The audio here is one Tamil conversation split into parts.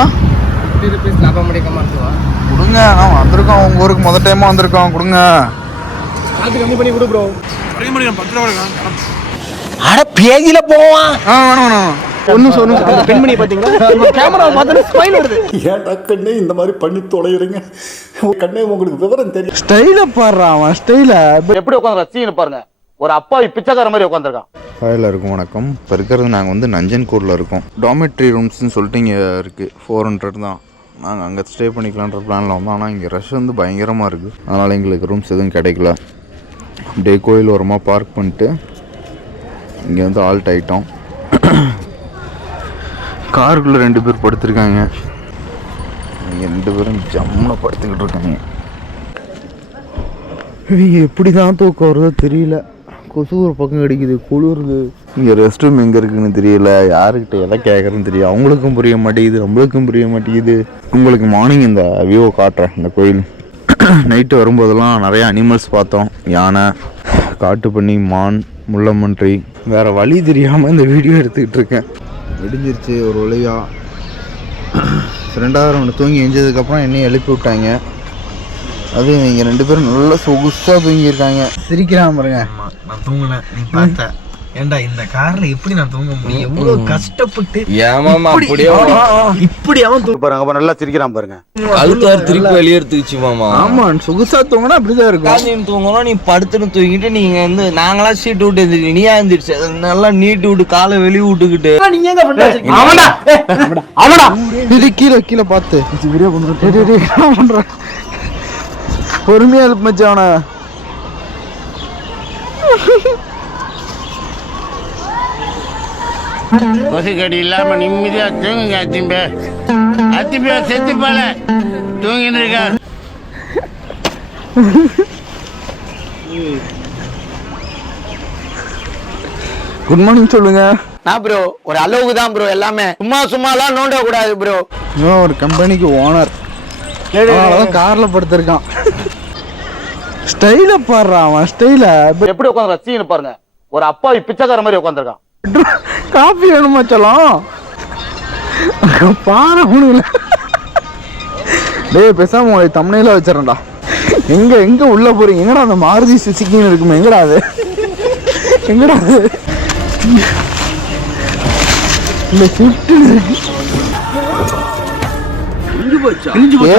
50 rupees லாபம் முடிக்க மாட்டோம். கொடுங்க, நான் வந்திருக்கோம் உங்கள் ஊருக்கு முதல் டைமாக வந்திருக்கோம், கொடுங்க. அது கம்மி பண்ணி கொடு ப்ரோ. 10 ரூபா. அட பேஜில போவான். வேணும் வேணும் ஒன்று பெண்மணி பார்த்தீங்களா, கேமரா பார்த்தா ஸ்மைல் வருது. ஏன்டா கண்ணே இந்த மாதிரி பண்ணி தொலைகிறீங்க, கண்ணே உங்களுக்கு விவரம் தெரியும். ஸ்டைலை பாடுறான் அவன், ஸ்டைலை எப்படி உட்காந்து சீன் பாருங்க, ஒரு அப்பாவி பிச்சைக்கார மாதிரி உட்காந்துருக்கான். ஹாயில் இருக்கும், வணக்கம். இப்போ இருக்கிறது நாங்கள் வந்து நஞ்சன்கூரில் இருக்கோம். டாமெட்ரி ரூம்ஸ்ன்னு சொல்லிட்டு இங்கே இருக்குது. 400 தான். நாங்கள் அங்கே ஸ்டே பண்ணிக்கலான்ற பிளானில் வந்தோம். ஆனால் இங்கே ரஷ் வந்து பயங்கரமாக இருக்குது. அதனால் எங்களுக்கு ரூம்ஸ் எதுவும் கிடைக்கல. அப்படியே கோயில் ஓரமாக பார்க் பண்ணிட்டு இங்கே வந்து ஆல்ட் ஆகிட்டோம். காருக்குள்ளே 2 பேர் படுத்துருக்காங்க. இங்கே 2 பேரும் ஜம்முன்னு படுத்துக்கிட்டு இருக்காங்க. இவங்க எப்படி தான் தூக்கம் வருதோ தெரியல. கொசு ஒரு பக்கம் அடிக்குது, குளிருது. இங்கே ரெஸ்ட் ரூம் எங்கே இருக்குதுன்னு தெரியல, யாருக்கிட்ட எதை கேட்குறதுன்னு தெரியல. அவங்களுக்கும் புரிய மாட்டேங்குது, நம்மளுக்கும் புரிய மாட்டேங்குது. உங்களுக்கு மார்னிங் இந்த வியூவை காட்டுறேன். இந்த கோயில் நைட்டு வரும்போதெல்லாம் நிறைய அனிமல்ஸ் பார்த்தோம். யானை, காட்டுப்பன்னி, மான், முள்ளம்பன்றி. வேறு வழி தெரியாமல் இந்த வீடியோ எடுத்துக்கிட்டு இருக்கேன். விடிஞ்சிருச்சு ஒரு வழியா. 2வது ரவுண்டு தூங்கி எஞ்சதுக்கப்புறம் என்னையும் எழுப்பி விட்டாங்க. அது இவங்க 2 பேரும் நல்லா சொகுசாக தூங்கியிருக்காங்க. சிரிக்கிறான் பாருங்க. நான் தூங்கினேன், நீ பார்த்த. ஏண்டா இந்த கார்ல எப்படி நான் தூங்க முடியும்? எவ்வளவு கஷ்டப்பட்டு இப்படி அவன் பாருங்க, அப்ப நல்லா சிரிக்கிறான் பாருங்க. அழுத்தாரு திருப்பி வெளியே எடுத்துக்கிச்சு மாமா. ஆமா, சொகுசா தூங்கினா அப்படிதான் இருக்கும். நீ தூங்கணும், நீ படுத்துன்னு தூங்கிட்டு நீங்க வந்து நாங்களா சீட்டு விட்டு எழுந்திரிச்சு நீயா எழுந்திரிச்சு நல்லா நீட்டு விட்டு காலை வெளியே விட்டுக்கிட்டு இது கீழே கீழே பார்த்து பண்ற பொறுமையா எழுப்பு மச்சான் அவனை. கொசுக்கடி இல்லாம நிம்மதியா தூங்குங்க. அத்திம்பே செத்து போல தூங்கிட்டு இருக்கார். குட் மார்னிங் சொல்லுங்க. நான் ப்ரோ ஒரு அளவுக்கு தான் ப்ரோ, எல்லாமே சும்மாலாம் நோண்ட கூடாது ப்ரோ. ஒரு கம்பெனிக்கு ஓனர், அதனாலதான் கார்ல படுத்திருக்கான். ஸ்டைல பாடுறான் அவன், ஸ்டைல எப்படி உட்காந்து சீன் பாருங்க, ஒரு அப்பாவி பிச்சைக்கார மாதிரி உட்காந்துருக்கான். காஃபி வேணுமா சொல்லலாம் பாரு முடியல. டேய் பேசாம உங்களை தம்னையில வச்சிடறேன்டா. எங்க உள்ள போறீங்க? எங்கடா அந்த மாருதி சுசுக்கின்னு இருக்குமே, எங்கடா அது? எங்கடா அது? இந்த ஷிஃப்ட்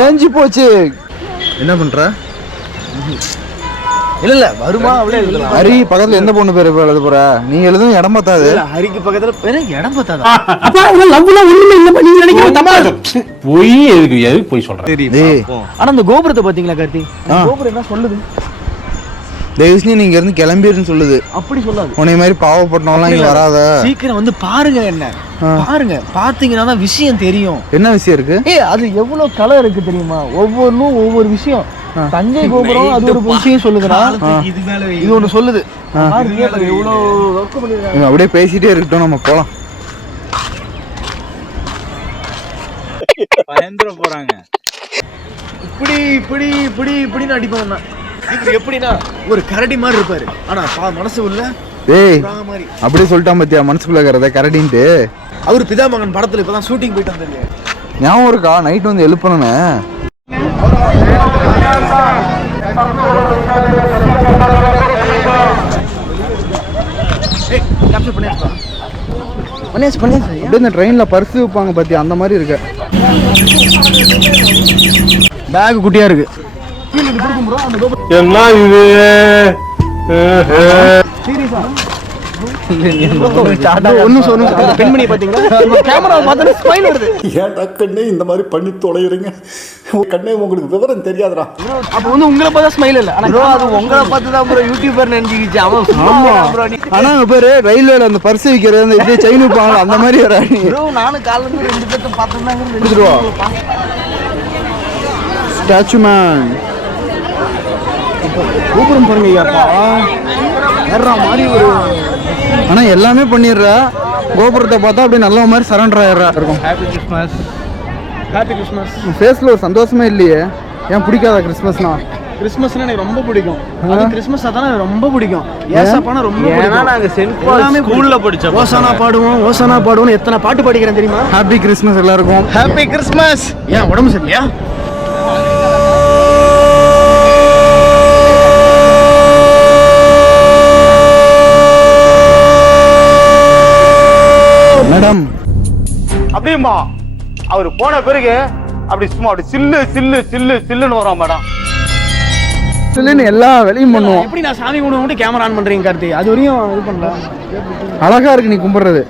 ஏஞ்சி போச்சு. என்ன பண்ற? இல்ல வருமா அப்படியே எழுதலாம். ஹரி பக்கத்துல எந்த பொண்ணு பேரு எழுத போற? நீ எழுதும் இடம் பார்த்தாது. ஹரிக்கு பக்கத்துல இடம் பார்த்தாதா? அப்பா உங்க லவ்ல ஒண்ணுமே இல்ல நீங்க நினைக்கிறது தப்பா. போய் எதுக்கு போய் சொல்றேன். ஆனா அந்த கோபுரத்தை பாத்தீங்களா கார்த்தி? கோபுரம் என்ன சொல்லுது? தேவிஸ்னி நீங்க இருந்து கிளம்பிருன்னு சொல்லுது. அப்படி சொல்லாது. உன்னை மாதிரி பாவப்பட்டவங்களாம் இங்க வராத. சீக்கிரம் வந்து பாருங்க, என்ன பாருங்க. பாத்தீங்கன்னா தான் விஷயம் தெரியும். என்ன விஷயம் இருக்கு? அது எவ்வளவு கலர் இருக்கு தெரியுமா? ஒவ்வொன்றும் ஒவ்வொரு விஷயம். தஞ்சை கோபுரம் அது ஒரு விஷயம் சொல்லுதுன்னா இது ஒண்ணு சொல்லுது. அப்படியே பேசிட்டே இருக்கட்டும், நம்ம போலாம். போறாங்க இப்படி இப்படி இப்படி இப்படின்னு அடிப்போம். இவர் எப்படின்னா ஒரு கரடி மாதிரி இருப்பாரு, ஆனா மனசு உள்ள ஏய் அப்படியே சொல்லிட்டான் பாத்தியா, மனசுக்குள்ள இருக்கிறத கரடின்ட்டு. அவரு பிதாமகன் படத்துல இப்பதான் ஷூட்டிங் போயிட்டு வந்தாரு. ஞாபகம் இருக்கா? நைட் வந்து எழுப்பணும்னு. இந்த ட்ரெயின்ல பர்ஸ் வைப்பாங்க பாத்தியா, அந்த மாதிரி இருக்கு. பேக் குட்டியா இருக்கு. என்ன இது? பெண்மணி பாத்தீங்களா, கேமரா பார்த்தா ஸ்மைல் வருது. ஏன்டா கண்ணே இந்த மாதிரி பண்ணி தொலைகிறீங்க, கண்ணே உங்களுக்கு விவரம் தெரியாதுடா. அப்ப வந்து உங்களை பார்த்தா ஸ்மைல் இல்ல, ஆனா அது உங்களை பார்த்து தான் ப்ரோ யூடியூபர் நினைச்சிக்கிச்சு அவன். ஆமா ஆனா பேரு ரயில்வேல அந்த பர்ஸ் விக்கிறது, அந்த இது செயின் வைப்பாங்க அந்த மாதிரி வரானி ப்ரோ. நானும் காலைல இருந்து 2 பேர்த்த பார்த்தேன்னாங்க. எடுத்துட்டு வா ஸ்டாச்சு மேன். கோபுரம் பாருங்க ஐயாப்பா, ஏறா மாதிரி ஒரு. ஆனா எல்லாமே பண்ணிடுற. கோபுரத்தை பார்த்தா அப்படியே நல்ல மாதிரி சரண்டர் ஆயிடுறா இருக்கும். Happy Christmas, happy Christmas. ஃபேஸ்ல ஒரு சந்தோஷமே இல்லையே. ஏன் பிடிக்காத கிறிஸ்மஸ்னா? கிறிஸ்மஸ்னா எனக்கு ரொம்ப பிடிக்கும். அது கிறிஸ்மஸ் அதான் எனக்கு ரொம்ப பிடிக்கும். ஏசப்பானா ரொம்ப ஏன்னா பிடிக்கும். நாங்க சென்ட் பால் ஸ்கூல்ல படிச்சோம். ஓசானா பாடுவோம் எத்தனை பாட்டு படிக்கிறேன் தெரியுமா? ஹாப்பி கிறிஸ்மஸ் எல்லாருக்கும். Happy Christmas. ஏன் உடம்பு சரியா? மேடம் அப்படியுமா அவர் போன பிறகு அப்படி சும்மா அப்படி சில்லுன்னு வரோம் மேடம். சில்லுன்னு எல்லா வேலையும் பண்ணுவோம். எப்படி நான் சாமி கும்பிட மட்டும் கேமரா ஆன் பண்றீங்க கார்த்தி? அது வரையும் இது பண்ணல. அழகா இருக்கு நீ கும்பிடுறது.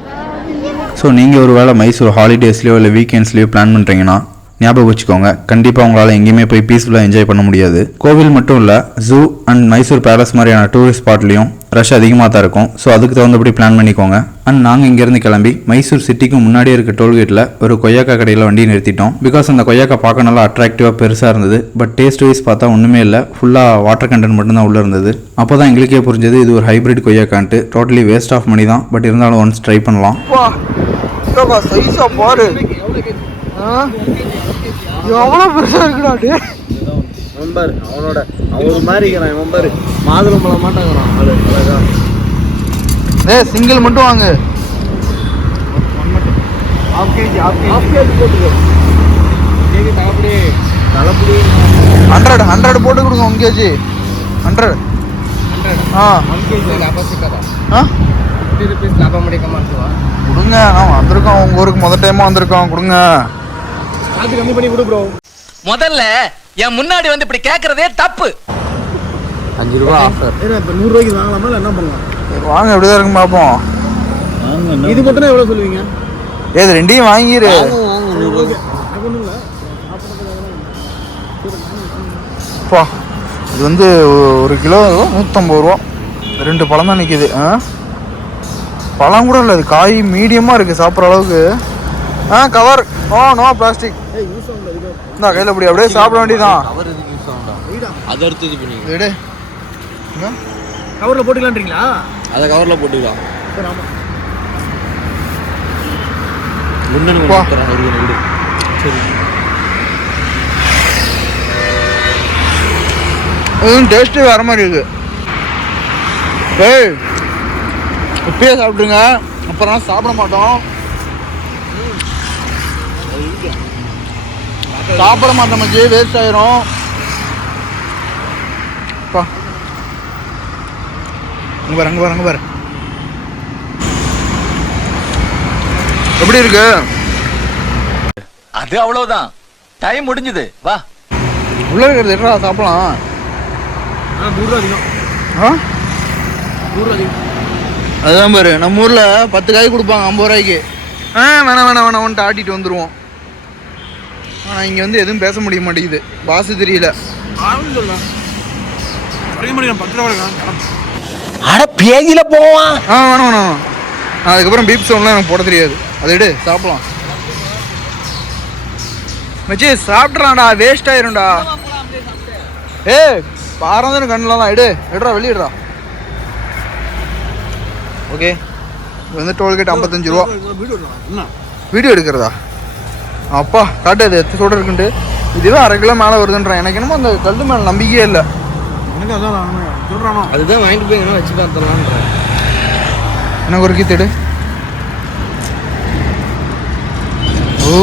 ஸோ நீங்கள் ஒரு வேளை மைசூர் ஹாலிடேஸ்லையோ இல்லை வீக்கெண்ட்ஸ்லையோ பிளான் பண்ணுறீங்கன்னா ஞாபகம் வச்சுக்கோங்க, கண்டிப்பாக உங்களால் எங்கேயுமே போய் பீஸ்ஃபுல்லாக என்ஜாய் பண்ண முடியாது. கோவில் மட்டும் இல்லை, ஜூ அண்ட் மைசூர் பேலஸ் மாதிரியான டூரிஸ்ட் ஸ்பாட்லேயும் ரஷ் அதிகமாக தான் இருக்கும். ஸோ அதுக்கு தகுந்தபடி பிளான் பண்ணிக்கோங்க. அண்ட் நாங்கள் இங்கேருந்து கிளம்பி மைசூர் சிட்டிக்கு முன்னாடியே இருக்க டோல்கேட்டில் ஒரு கொய்யாக்கா கடையில் வண்டி நிறுத்திட்டோம். பிகாஸ் அந்த கொய்யாக்கா பார்க்க நல்லா அட்ராக்டிவாக பெருசாக இருந்தது. பட் டேஸ்ட் வைஸ் பார்த்தா ஒன்றுமே இல்லை, ஃபுல்லாக வாட்டர் கண்டென்ட் மட்டும்தான் உள்ளே இருந்தது. அப்போ தான் எங்களுக்கே புரிஞ்சது இது ஒரு ஹைப்ரிட் கொய்யாக்கான்ட்டு. டோட்டலி வேஸ்ட் ஆஃப் மணி தான், பட் இருந்தாலும் ஒன்ஸ் ட்ரை பண்ணலாம். சைஸா பாரு, எவ்வளோ பெருசாக இருக்குடா. மெம்பர் அவனோட அவரு மாதிரி இருக்கிறான். மெம்பர் மாதுளம்பழம் மாட்டாங்கிறான். அது அழகா. சிங்கிள் மட்டும் வாங்க. ஹாஃப் கேஜி போட்டுக்கோ. தலைப்படி 100 போட்டு கொடுங்க. 1 kg 100. கொடுங்க. நான் வந்திருக்கோம் உங்க ஊருக்கு, முதல் டைமா வந்திருக்கோம். கொடுங்க. காசு கம்மி பண்ணி கொடு ப்ரோ. முதல்ல என் முன்னாடி வந்து இப்படி கேக்குறதே தப்பு. 5 ரூபா ஆஃபர். இப்போ 100 ரூபாய்க்கு வாங்கலாமா இல்லை என்ன பண்ணலாம்? வாங்க, எப்படிதான் இருக்கும் பார்ப்போம். இது மட்டும் எவ்வளோ சொல்லுவீங்க? ஏது ரெண்டையும் வாங்கிரு. இது வந்து 1 கிலோ 150 ரூபா. 2 பழம் தான் நிற்கிது. பழம் கூட இல்லை, அது காய் மீடியமாக இருக்குது சாப்பிட்ற அளவுக்கு. கவர். No plastic. இந்த கையில் அப்படியே சாப்பிட வேண்டியதான். அதை எடுத்து இது பண்ணி எடு. கவரில் போட்டுக்கலான்றீங்களா? அதை கவரில் போட்டுக்கலாம். சரி, ஆமாம். இதுவும் டேஸ்ட்டு வேறு மாதிரி இருக்குது. ஏய், இப்பயே சாப்பிடுங்க, அப்புறம் சாப்பிட மாட்டோம். சாப்பிட மாட்டோம் மச்சி, வேஸ்ட் ஆயிரும். அங்கே பாரு. எப்படி இருக்கு? அது அவ்வளவுதான், டைம் முடிஞ்சது. வா உள்ள இருக்கிறது எட்ரா சாப்பிடலாம். 100 ரூபா அதிகம். 100 ரூபா அதிகம். அதுதான் பாரு, நம்ம ஊரில் 10 காய் கொடுப்பாங்க 50 ரூபாய்க்கு. வேணாம் ஆட்டிட்டு வந்துடுவோம். ஆனால் இங்கே வந்து எதுவும் பேச முடிய மாட்டேங்குது, பாசு தெரியல. அட பேஜில போவான். வேணாம். அதுக்கப்புறம் பீப் சவுண்ட்லாம் எனக்கு போட தெரியாது. அதை எடு, சாப்பிடலாம். மச்சி சாப்பிட்றான்டா, வேஸ்ட் ஆயிரும்டா. பாரம் தானே கண்ணுலாம். எடுறா வெளியிடுறா. ஓகே, இது வந்து டோல்கேட் 55 ரூபா. வீடியோ எடுக்கிறதா? அப்பா காட்டு, அது எத்த சோட இருக்குன்ட்டு. இதுவே 1/2 கிலோ மேலே வருதுன்றான். எனக்கு என்னமோ அந்த கல் மேலே நம்பிக்கையே இல்லை. எனக்கு அதான் சொல்கிறானோ. அதுதான் வாங்கிட்டு போய் என்ன வச்சு பார்த்தலான்ற. எனக்கு ஒரு கீத்தேடு. ஓ